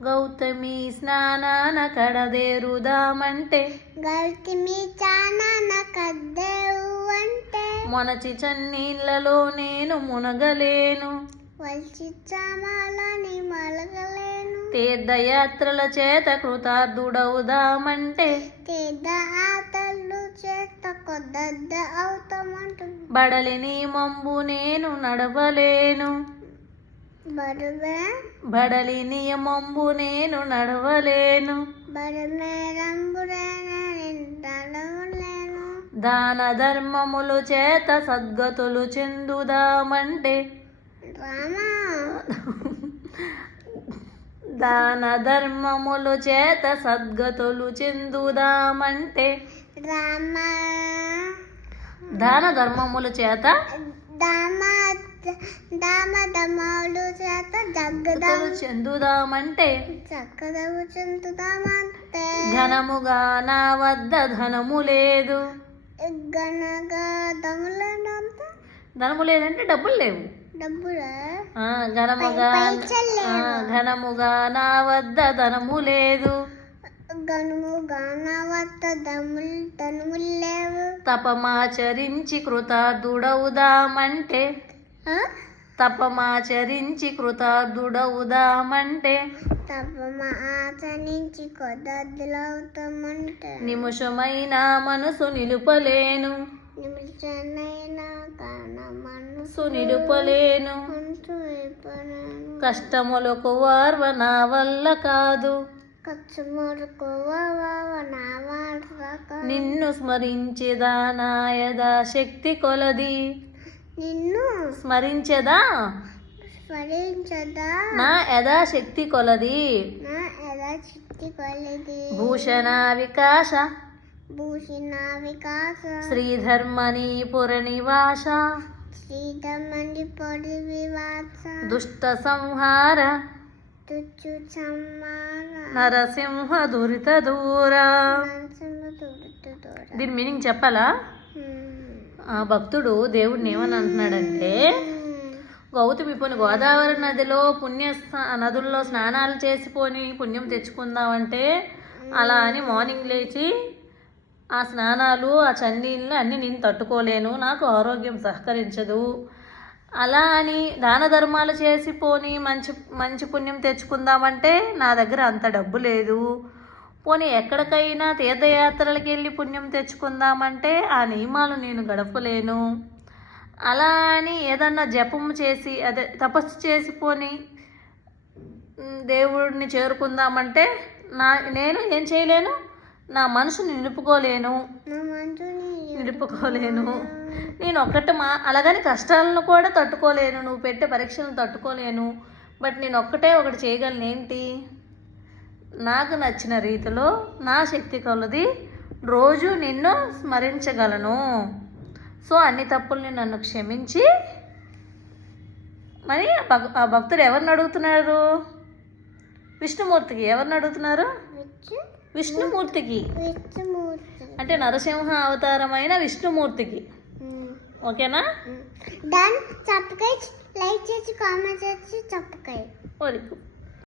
గౌతమి స్నానాన కడదేరుదామంటే గౌతమి చానాన కద్దేవు అంటే మొనచి చన్నీళ్ళలో నేను మునగలేను వల్చి చామాలని మలగలేను తీర్థయాత్రల చేత కృతార్థుడవుదామంటే తీర్థ ఆటలు చేత కొద్ద అవుతామంటు బడలిని మంబు నేను నడవలేను బరువే బడలి నియమంబు నేను నడవలేను బరువే రంబులేను దాన ధర్మములు చేత సద్గతులు చెందుదామంటే రామా దాన ధర్మములు చేత సద్గతులు చెందుదామంటే రామ దాన ధర్మముల చేత దమలు చేత సద్గతులు చెందుదామంటే చక్కదవు చెందుదామంటే ఘనముగా నా వద్ద ధనము లేదు గనగా దములంత ధనము లేదంటే డబ్బులు లేవు డబ్బులా ఘనముగా నా వద్ద ధనము లేదు గనుముగా నా వద్ద ధనములు లేవు తపమాచరించి కృతార్థుడవుదామంటే ఆ? తపమాచరించి కృతార్థుడవుదామంటే ఆచరించి కొద్దులవుతామంటే నిమిషమైన మనసు నిలుపలేను నిమిషనైనా కాన మనసు నిలుపలేను మనసు అయిపోయాను కష్టములకు వార్వ నా వల్ల కాదు కచ్చమురకు నా వాడక నిన్ను స్మరించేదా నా యథా శక్తి కొలది నిన్ను స్మరించదా స్మరించదా నా యథాశక్తి కొలది నా ఎలా చిట్టి కొలిది భూషణ వికాస భూషణ వికాస శ్రీధర్మని పుర నివాస శ్రీధమని పొడి వివాస దుష్ట సంహార తుచ్చు సమ్మాన నరసింహ దురిత దూర దీని మీనింగ్ చెప్పాలా ఆ భక్తుడు దేవుడిని ఏమని అంటున్నాడంటే గౌతమి పోని గోదావరి నదిలో నదుల్లో స్నానాలు చేసిపోని పుణ్యం తెచ్చుకుందామంటే అలా అని మార్నింగ్ లేచి ఆ స్నానాలు ఆ చన్నీళ్ళు అన్నీ నేను తట్టుకోలేను నాకు ఆరోగ్యం సహకరించదు అలా అని దాన ధర్మాలు చేసిపోని మంచి మంచి పుణ్యం తెచ్చుకుందామంటే నా దగ్గర అంత డబ్బు లేదు పోనీ ఎక్కడికైనా తీర్థయాత్రలకు వెళ్ళి పుణ్యం తెచ్చుకుందామంటే ఆ నియమాలు నేను గడపలేను అలా అని ఏదన్నా జపం చేసి అదే తపస్సు చేసిపోని దేవుడిని చేరుకుందామంటే నేను ఏం చేయలేను నా మనసుని నిలుపుకోలేను నేను అలాగని కష్టాలను కూడా తట్టుకోలేను నువ్వు పెట్టే పరీక్షలను తట్టుకోలేను బట్ నేను ఒకటి చేయగలను ఏంటి నాకు నచ్చిన రీతిలో నా శక్తి కొలది రోజు నిన్ను స్మరించగలను సో అన్ని తప్పుల్ని నన్ను క్షమించి మరి ఆ భక్తుడు ఎవరిని అడుగుతున్నారు విష్ణుమూర్తికి ఎవరిని అడుగుతున్నారు విష్ణుమూర్తికి అంటే నరసింహ అవతారమైన విష్ణుమూర్తికి ఓకేనా డన్ సబ్స్క్రైబ్ లైక్ చేసి కామెంట్ చేసి సబ్స్క్రైబ్ వెరీ గుడ్